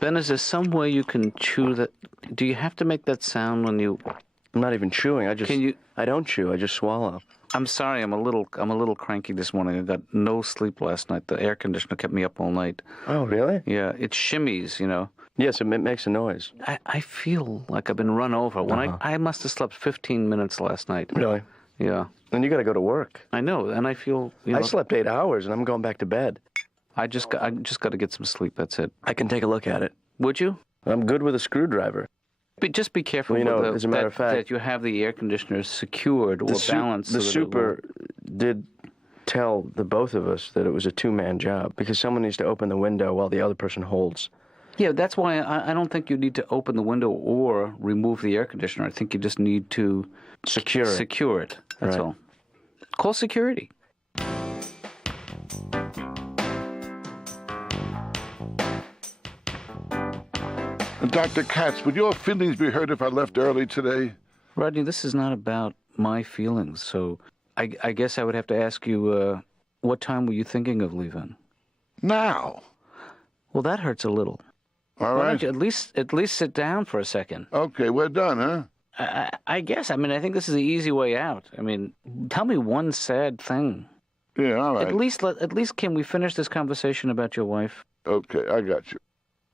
Ben, is there some way you can chew that? Do you have to make that sound when you... I'm not even chewing. I don't chew. I just swallow. I'm sorry. I'm a little cranky this morning. I got no sleep last night. The air conditioner kept me up all night. Oh, really? Yeah, it shimmies, you know. Yes, it makes a noise. I feel like I've been run over. When I must have slept 15 minutes last night. Really? Yeah. Then you got to go to work. I know, and I feel... I slept 8 hours, and I'm going back to bed. I just got to get some sleep. That's it. I can take a look at it. Would you? I'm good with a screwdriver. But just be careful as a matter of fact, that you have the air conditioner secured or balanced. The super did tell the both of us that it was a two-man job because someone needs to open the window while the other person holds. Yeah, that's why I don't think you need to open the window or remove the air conditioner. I think you just need to secure it. That's all. Call security. Dr. Katz, would your feelings be hurt if I left early today? Rodney, this is not about my feelings, so I guess I would have to ask you, what time were you thinking of leaving? Now. Well, that hurts a little. All right. Why don't you at least sit down for a second? Okay, we're done, huh? I guess. I mean, I think this is the easy way out. I mean, tell me one sad thing. Yeah, all right. At least can we finish this conversation about your wife? Okay, I got you.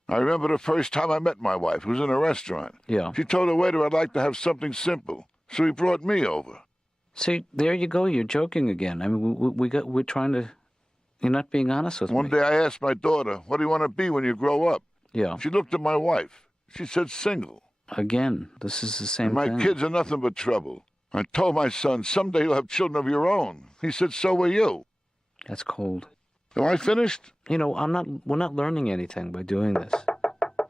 I remember the first time I met my wife. It was in a restaurant. Yeah. She told the waiter I'd like to have something simple, so he brought me over. See, there you go. You're joking again. I mean, we're trying to... You're not being honest with me. One day I asked my daughter, what do you want to be when you grow up? Yeah. She looked at my wife. She said single. Again, this is the same my thing. My kids are nothing but trouble. I told my son, someday you'll have children of your own. He said, so will you. That's cold. Am I finished? You know, we're not learning anything by doing this.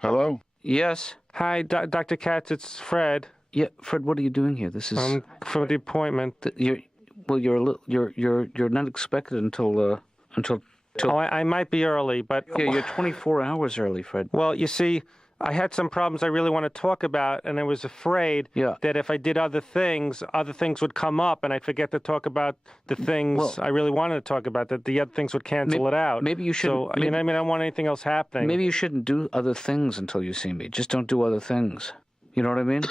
Hello? Yes? Hi, Dr. Katz, it's Fred. Yeah, Fred, what are you doing here? This is... for the appointment. You're not expected until... Oh, I might be early, but... Yeah, you're 24 hours early, Fred. Well, you see, I had some problems I really want to talk about, and I was afraid that if I did other things would come up, and I'd forget to talk about the things I really wanted to talk about, that the other things would cancel it out. Maybe you shouldn't... So, I don't want anything else happening. Maybe you shouldn't do other things until you see me. Just don't do other things. You know what I mean?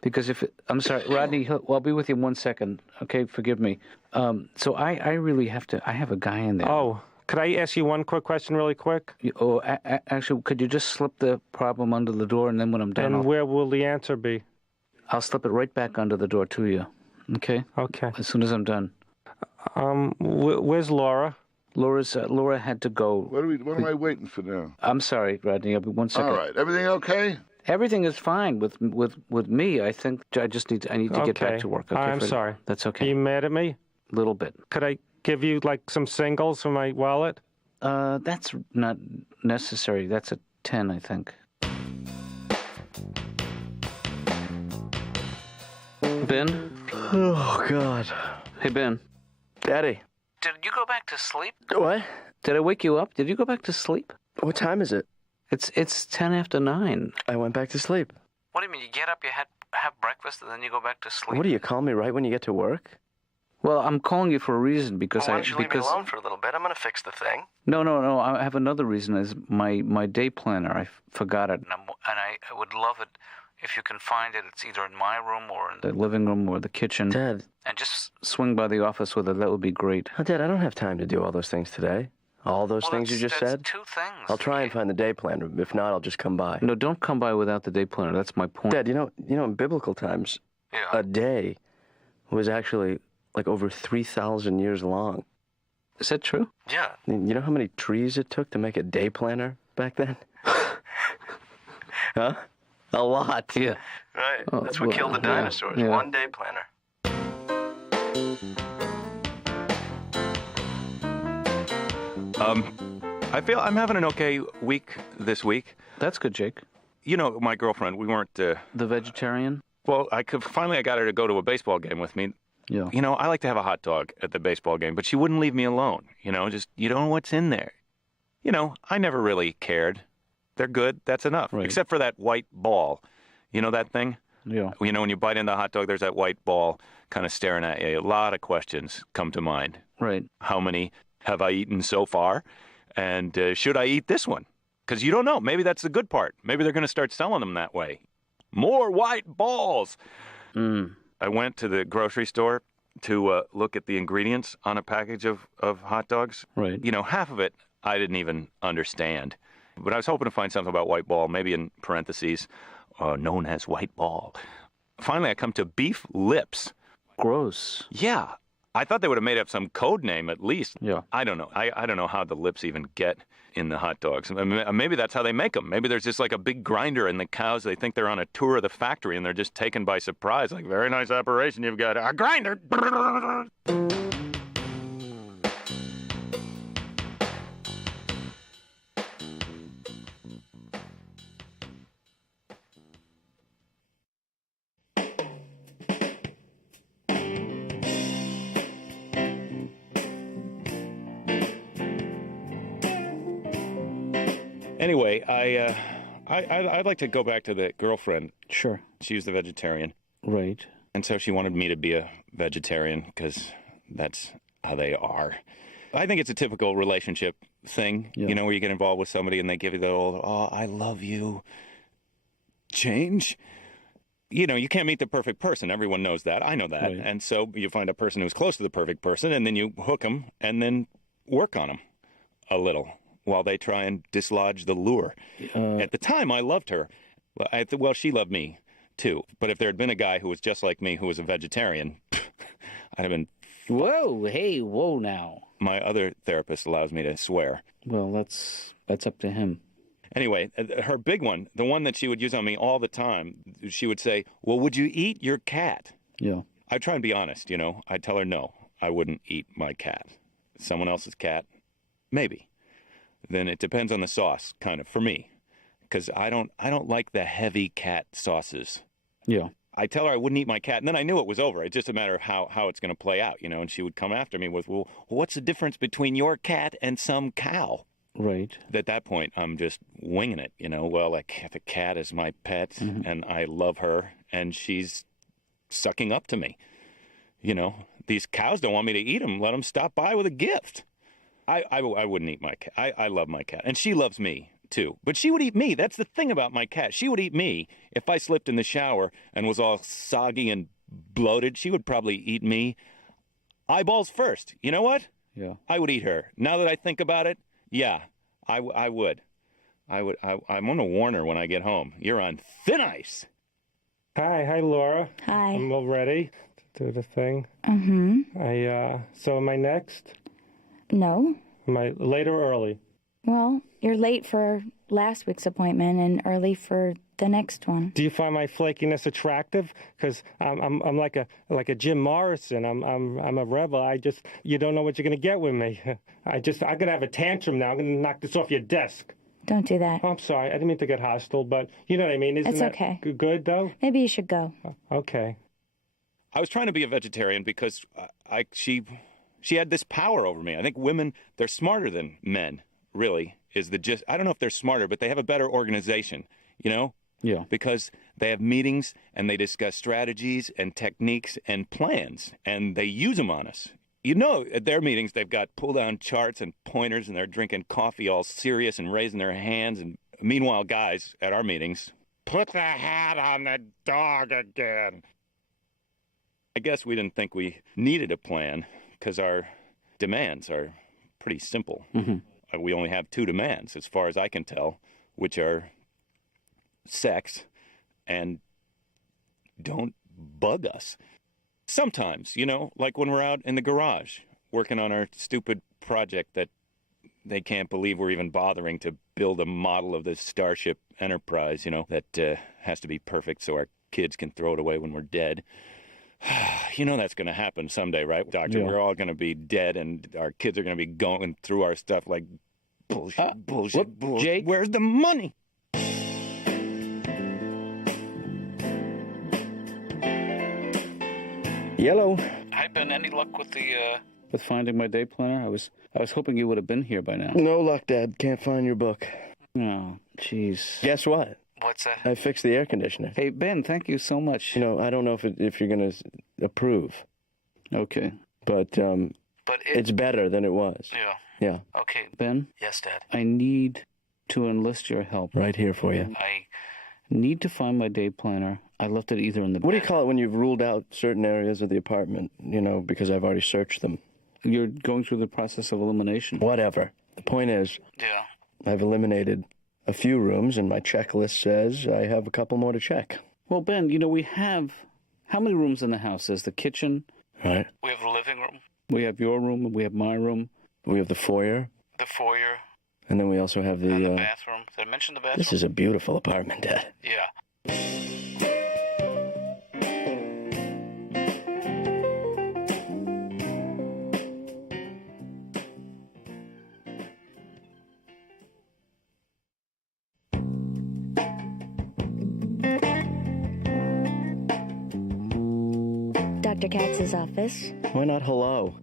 Because I'm sorry, Rodney, I'll be with you in 1 second. Okay, forgive me. So I really have to... I have a guy in there. Oh, could I ask you one quick question really quick? Actually, could you just slip the problem under the door, and then when I'm done... And where will the answer be? I'll slip it right back under the door to you. Okay? Okay. As soon as I'm done. Where's Laura? Laura had to go. What am I waiting for now? I'm sorry, Rodney. I'll be 1 second. All right. Everything okay? Everything is fine with me. I think I need to get back to work. Okay, I'm sorry. That's okay. Are you mad at me? A little bit. Could I give you some singles from my wallet? That's not necessary. That's a 10, I think. Ben? Oh, God. Hey, Ben. Daddy. Did you go back to sleep? What? Did I wake you up? Did you go back to sleep? What time is it? It's 10 after 9. I went back to sleep. What do you mean? You get up, you have breakfast, and then you go back to sleep? What do you call me right when you get to work? Well, I'm calling you for a reason because why don't you leave me alone for a little bit? I'm going to fix the thing. No. I have another reason. Is my day planner. I forgot it, and I would love it if you can find it. It's either in my room or in the living room or the kitchen. Dad. And just swing by the office with it. That would be great. Oh, Dad, I don't have time to do all those things today. All those things you just said? 2 things. I'll try and find the day planner. If not, I'll just come by. No, don't come by without the day planner. That's my point. Dad, you know, in biblical times, a day was actually like over 3,000 years long. Is that true? Yeah. You know how many trees it took to make a day planner back then? Huh? A lot. Yeah. Right. That's what killed the dinosaurs. Yeah. One day planner. I feel I'm having an okay week this week. That's good, Jake. You know, my girlfriend, we weren't... The vegetarian? Well, I got her to go to a baseball game with me. Yeah. You know, I like to have a hot dog at the baseball game, but she wouldn't leave me alone. You know, you don't know what's in there. You know, I never really cared. They're good, that's enough. Right. Except for that white ball. You know that thing? Yeah. You know, when you bite into the hot dog, there's that white ball kind of staring at you. A lot of questions come to mind. Right. How many have I eaten so far? And should I eat this one? Because you don't know. Maybe that's the good part. Maybe they're going to start selling them that way. More white balls. I went to the grocery store to look at the ingredients on a package of hot dogs. Right. You know, half of it I didn't even understand. But I was hoping to find something about white ball, maybe in parentheses, known as white ball. Finally, I come to beef lips. Gross. Yeah. I thought they would have made up some code name at least. Yeah. I don't know. I don't know how the lips even get in the hot dogs. Maybe that's how they make them. Maybe there's just like a big grinder and the cows, they think they're on a tour of the factory and they're just taken by surprise. Like, very nice operation. You've got a grinder. Anyway, I'd like to go back to the girlfriend. Sure. She was the vegetarian. Right. And so she wanted me to be a vegetarian because that's how they are. I think it's a typical relationship thing, you know, where you get involved with somebody and they give you the old, oh, I love you, change. You know, you can't meet the perfect person. Everyone knows that. I know that. Right. And so you find a person who's close to the perfect person and then you hook them and then work on them a little while they try and dislodge the lure. At the time, I loved her. Well, she loved me, too. But if there had been a guy who was just like me, who was a vegetarian, I'd have been... Whoa, hey, whoa now. My other therapist allows me to swear. Well, that's up to him. Anyway, her big one, the one that she would use on me all the time, she would say, well, would you eat your cat? Yeah. I'd try and be honest, you know. I'd tell her, no, I wouldn't eat my cat. Someone else's cat, maybe. Then it depends on the sauce, kind of, for me. Because I don't like the heavy cat sauces. Yeah. I tell her I wouldn't eat my cat, and then I knew it was over. It's just a matter of how it's going to play out, you know, and she would come after me with, well, what's the difference between your cat and some cow? Right. At that point, I'm just winging it, you know. Well, like, the cat is my pet, and I love her, and she's sucking up to me. You know, these cows don't want me to eat them. Let them stop by with a gift. I wouldn't eat my cat. I love my cat. And she loves me, too. But she would eat me. That's the thing about my cat. She would eat me. If I slipped in the shower and was all soggy and bloated, she would probably eat me eyeballs first. You know what? Yeah. I would eat her. Now that I think about it, yeah, I would. I'm going to warn her when I get home. You're on thin ice. Hi, Laura. Hi. I'm all ready to do the thing. So am I next? No. Am I late or early? Well, you're late for last week's appointment and early for the next one. Do you find my flakiness attractive? Because I'm like a Jim Morrison. I'm a rebel. You don't know what you're gonna get with me. I'm gonna have a tantrum now. I'm gonna knock this off your desk. Don't do that. Oh, I'm sorry. I didn't mean to get hostile, but you know what I mean. Isn't it's okay. That good though? Maybe you should go. Okay. I was trying to be a vegetarian because she had this power over me. I think women, they're smarter than men, really, is the gist. I don't know if they're smarter, but they have a better organization, you know? Yeah. Because they have meetings and they discuss strategies and techniques and plans, and they use them on us. You know, at their meetings, they've got pull-down charts and pointers, and they're drinking coffee all serious and raising their hands. And meanwhile, guys, at our meetings, put the hat on the dog again. I guess we didn't think we needed a plan, because our demands are pretty simple. We only have two demands, as far as I can tell, which are sex and don't bug us. Sometimes, you know, like when we're out in the garage working on our stupid project that they can't believe we're even bothering to build a model of the Starship Enterprise, you know, that has to be perfect so our kids can throw it away when we're dead. You know that's going to happen someday, right, Doctor? Yeah. We're all going to be dead, and our kids are going to be going through our stuff like bullshit, bullshit. Jake? Where's the money? Yellow. Hi, Ben. Any luck with with finding my day planner? I was hoping you would have been here by now. No luck, Dad. Can't find your book. Oh, jeez. Guess what? What's that? I fixed the air conditioner. Hey, Ben, thank you so much. You know, I don't know if you're going to approve. Okay. But it's better than it was. Yeah. Yeah. Okay, Ben? Yes, Dad. I need to enlist your help. Right here for you. I need to find my day planner. I left it either in the... What do you call it when you've ruled out certain areas of the apartment, because I've already searched them? You're going through the process of elimination. Whatever. The point is, Yeah. I've eliminated a few rooms, and my checklist says I have a couple more to check. Well, Ben, we have... How many rooms in the house? There's the kitchen. Right. We have the living room. We have your room, and we have my room. We have the foyer. The foyer. And then we also have the... And the bathroom. Did I mention the bathroom? This is a beautiful apartment, Dad. Yeah. Dr. Katz's office. Why not hello?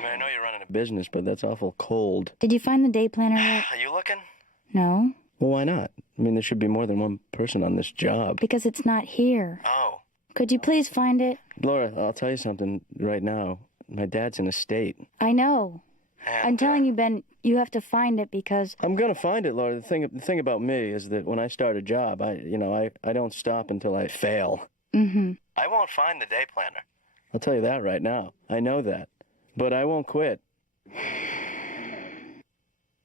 I know you're running a business, but that's awful cold. Did you find the day planner yet? Are you looking? No. Well, why not? There should be more than one person on this job. Because it's not here. Oh. Could you please find it? Laura, I'll tell you something right now. My dad's in a state. I know. I'm telling you, Ben, you have to find it because... I'm going to find it, Laura. The thing about me is that when I start a job, I don't stop until I fail. Mm-hmm. I won't find the day planner. I'll tell you that right now. I know that. But I won't quit.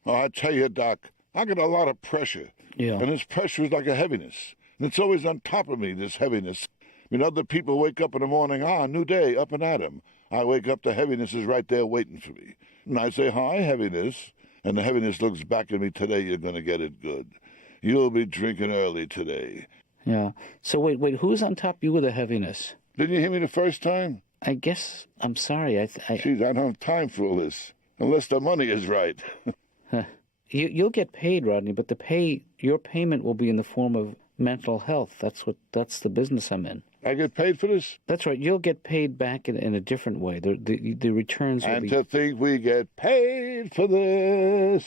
Oh, I tell you, Doc, I get a lot of pressure. Yeah. And this pressure is like a heaviness. And it's always on top of me, this heaviness. Other people wake up in the morning, new day, up and at 'em. I wake up, the heaviness is right there waiting for me. And I say, hi, heaviness. And the heaviness looks back at me, today you're going to get it good. You'll be drinking early today. Yeah. So wait, who's on top of you with the heaviness? Didn't you hear me the first time? I guess, I'm sorry. Jeez, I don't have time for all this. Unless the money is right. You'll get paid, Rodney, but your payment will be in the form of mental health. That's the business I'm in. I get paid for this? That's right. You'll get paid back in a different way. The returns will be... And to think we get paid for this.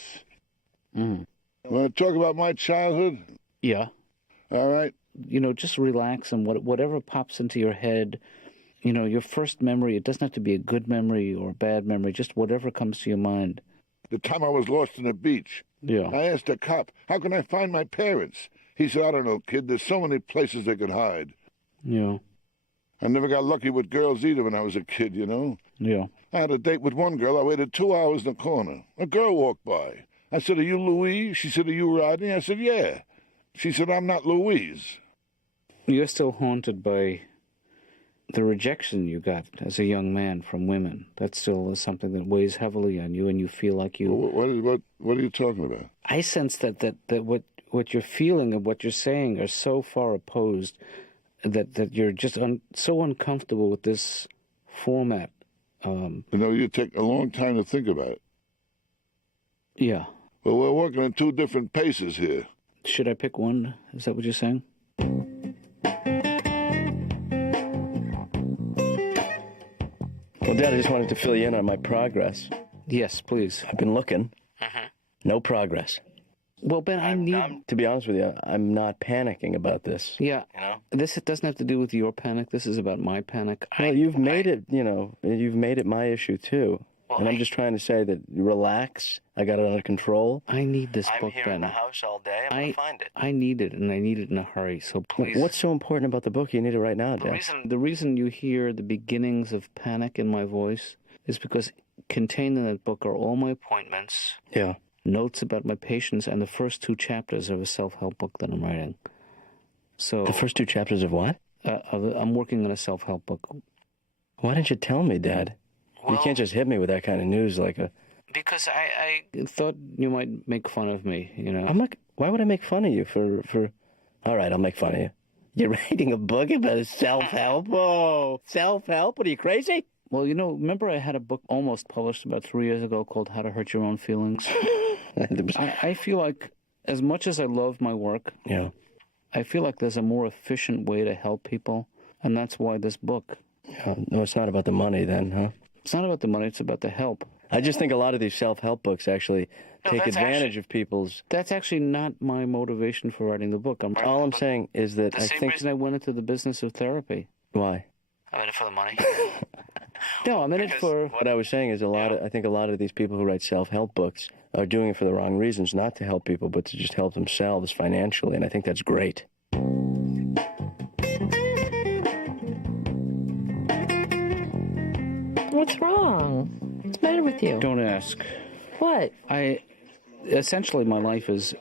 Mm. Want to talk about my childhood? Yeah. All right. Just relax and whatever pops into your head, your first memory, it doesn't have to be a good memory or a bad memory, just whatever comes to your mind. The time I was lost in the beach. Yeah. I asked a cop, how can I find my parents? He said, I don't know, kid. There's so many places they could hide. Yeah. I never got lucky with girls either when I was a kid, Yeah. I had a date with one girl. I waited 2 hours in the corner. A girl walked by. I said, are you Louise? She said, are you Rodney? I said, yeah. She said, I'm not Louise. You're still haunted by the rejection you got as a young man from women. That still is something that weighs heavily on you, and you feel like you... What are you talking about? I sense that what you're feeling and what you're saying are so far opposed that you're just so uncomfortable with this format. You take a long time to think about it. Yeah. Well, we're working in two different paces here. Should I pick one? Is that what you're saying? Well, Dad, I just wanted to fill you in on my progress. Yes, please. I've been looking. Mm-hmm. No progress. Well, Ben, to be honest with you, I'm not panicking about this. Yeah. This doesn't have to do with your panic. This is about my panic. Well, you've made it my issue, too. And I'm just trying to say that relax. I got it under control. I need this book, Ben. I'm here in the house all day. I'm going to find it. I need it, and I need it in a hurry, so please. What's so important about the book? You need it right now, Dad. The reason you hear the beginnings of panic in my voice is because contained in that book are all my appointments. Yeah. Notes about my patients, and the first 2 chapters of a self-help book that I'm writing. So the first 2 chapters of what? I'm working on a self-help book. Why didn't you tell me, Dad? Well, you can't just hit me with that kind of news like a... Because I thought you might make fun of me, I'm like, why would I make fun of you for... All right, I'll make fun of you. You're writing a book about self-help? Oh, self-help? What are you, crazy? Well, remember I had a book almost published about 3 years ago called How to Hurt Your Own Feelings? I feel like, as much as I love my work, yeah, I feel like there's a more efficient way to help people, and that's why this book. No, it's not about the money then, huh? It's not about the money, it's about the help. I just think a lot of these self-help books actually take advantage of people's... That's actually not my motivation for writing the book. All I'm saying is that I think... The same reason I went into the business of therapy. Why? I went in for the money. No, I'm in it for what I was saying is I think a lot of these people who write self-help books are doing it for the wrong reasons, not to help people, but to just help themselves financially, and I think that's great. What's wrong? What's the matter with you? Don't ask. What? Essentially, my life is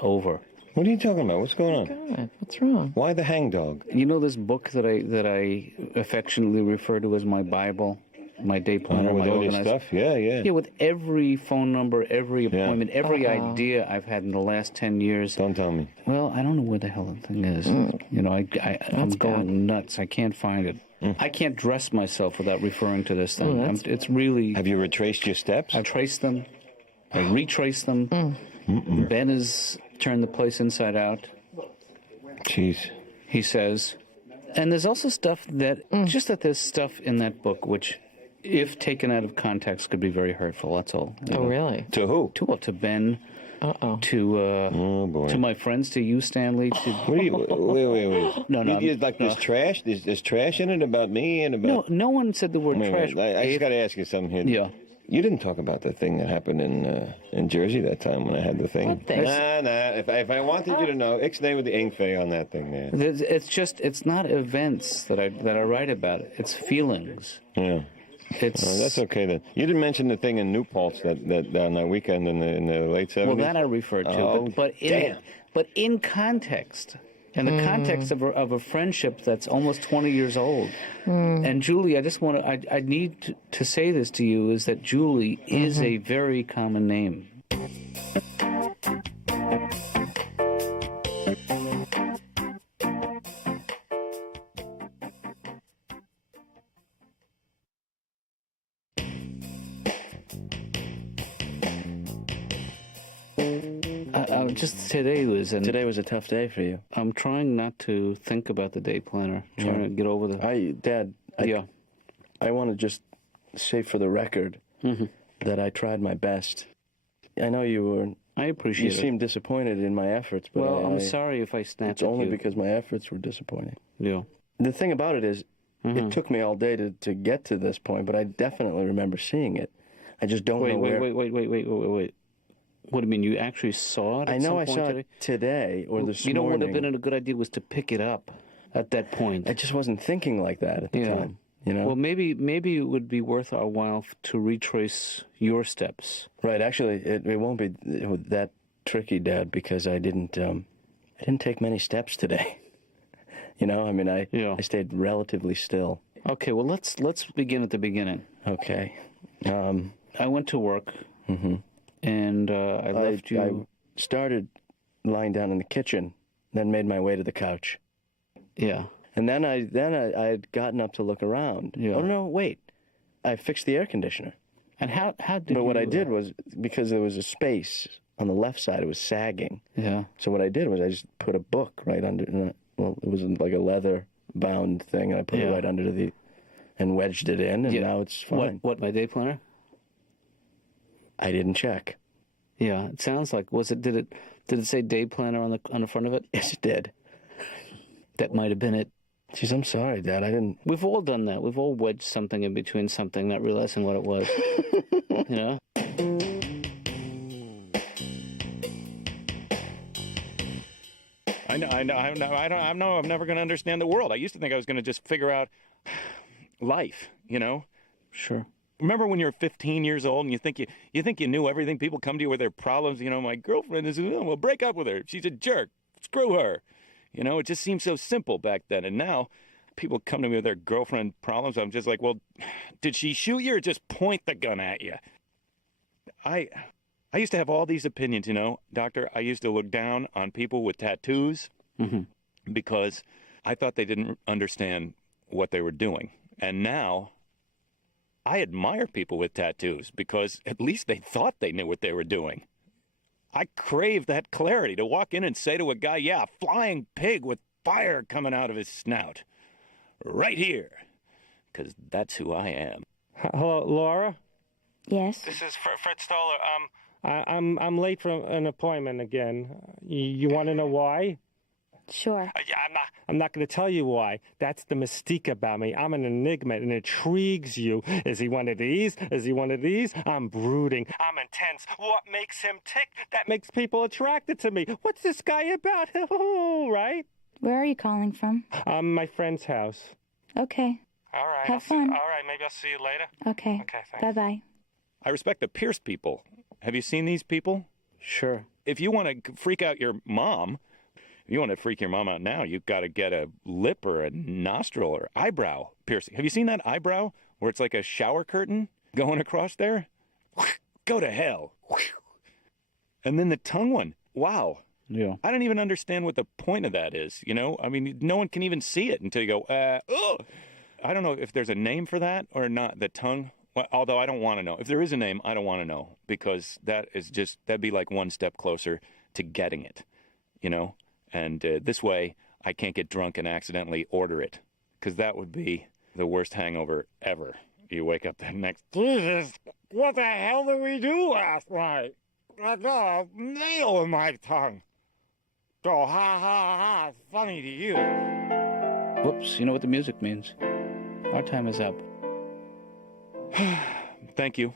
over. What are you talking about? What's going on? God, what's wrong? Why the hangdog? You know this book that I affectionately refer to as my Bible, my day planner, with my all your organizer? stuff? Yeah. Yeah, with every phone number, every appointment, every idea I've had in the last 10 years. Don't tell me. Well, I don't know where the hell the thing is. You know, I'm going nuts. I can't find it. I can't dress myself without referring to this thing. It's really... Have you retraced your steps? I've traced them. I retraced them. Ben has turned the place inside out. Jeez. He says. And there's also stuff that, just that there's stuff in that book which, if taken out of context, could be very hurtful. That's all. Oh, really? To who? To Ben. To my friends, to you, Stanley. Wait. No. Like there's trash? There's trash in it about me and about... No one said the word trash. I just got to ask you something here. Yeah. You didn't talk about the thing that happened in Jersey that time when I had the thing. What thing? Nah. If I wanted you to know, ixnay with the Ingfe on that thing, man. It's not events that I write about. It's feelings. Yeah. That's okay then. You didn't mention the thing in New Paltz that on that weekend in the late 70s? Well, that I referred to. But in context, in the context of a friendship that's almost 20 years old. And Julie, I need to say this to you, is that Julie is a very common name. Today was a tough day for you. I'm trying not to think about the day planner. Trying to get over Dad, I want to just say for the record that I tried my best. I know you were. I appreciate it. You seemed disappointed in my efforts, but I'm sorry if I snapped at you. It's only because my efforts were disappointing. Yeah. The thing about it is, it took me all day to get to this point, but I definitely remember seeing it. I just don't know where. Wait. What do you mean? You actually saw it? I know I saw it today or this morning. You know what would have been a good idea was to pick it up at that point. I just wasn't thinking like that at the time. You know. Well, maybe it would be worth our while to retrace your steps. Right. Actually, it won't be that tricky, Dad, because I didn't take many steps today. You know, I mean, I stayed relatively still. Okay. Well, let's begin at the beginning. Okay. I went to work. And I left you. I started lying down in the kitchen, then made my way to the couch. Yeah. And then I had gotten up to look around. Yeah. Oh no, wait! I fixed the air conditioner. And how did? But what I did was, because there was a space on the left side, it was sagging. Yeah. So what I did was I just put a book right under. Well, it was like a leather bound thing, and I put it right under and wedged it in, and now it's fine. What my day planner? I didn't check. Yeah, it sounds like. Did it say day planner on the front of it? Yes, it did. That might have been it. Jeez, I'm sorry, Dad. I didn't. We've all done that. We've all wedged something in between something, not realizing what it was. You know? I know. I'm never going to understand the world. I used to think I was going to just figure out life. You know? Sure. Remember when you're 15 years old and you think you knew everything? People come to you with their problems. You know, my girlfriend is, well, break up with her. She's a jerk. Screw her. You know, it just seemed so simple back then. And now people come to me with their girlfriend problems. I'm just like, well, did she shoot you or just point the gun at you? I used to have all these opinions, you know, Doctor. I used to look down on people with tattoos because I thought they didn't understand what they were doing. And now I admire people with tattoos because at least they thought they knew what they were doing. I crave that clarity to walk in and say to a guy, yeah, flying pig with fire coming out of his snout. Right here. Because that's who I am. Hello, Laura? Yes? This is Fred Stoller. I'm late for an appointment again. You want to know why? Sure. Yeah, I'm not going to tell you why. That's the mystique about me. I'm an enigma, and it intrigues you. Is he one of these? Is he one of these? I'm brooding. I'm intense. What makes him tick? That makes people attracted to me. What's this guy about? Right? Where are you calling from? My friend's house. Okay. All right. Have fun. All right, maybe I'll see you later. Okay. Okay, thanks. Bye-bye. I respect the Pierce people. Have you seen these people? Sure. If you want to freak out your mom, if you want to freak your mom out now, you've got to get a lip or a nostril or eyebrow piercing. Have you seen that eyebrow where it's like a shower curtain going across there? Go to hell. And then the tongue one. Wow. Yeah. I don't even understand what the point of that is, you know? I mean, no one can even see it until you go, ugh. I don't know if there's a name for that or not, the tongue. Well, although I don't want to know. If there is a name, I don't want to know, because that'd be like one step closer to getting it, you know? And this way, I can't get drunk and accidentally order it, because that would be the worst hangover ever. You wake up the next, Jesus, what the hell did we do last night? I got a nail in my tongue. Oh, ha, ha, ha, it's funny to you. Whoops, you know what the music means. Our time is up. Thank you.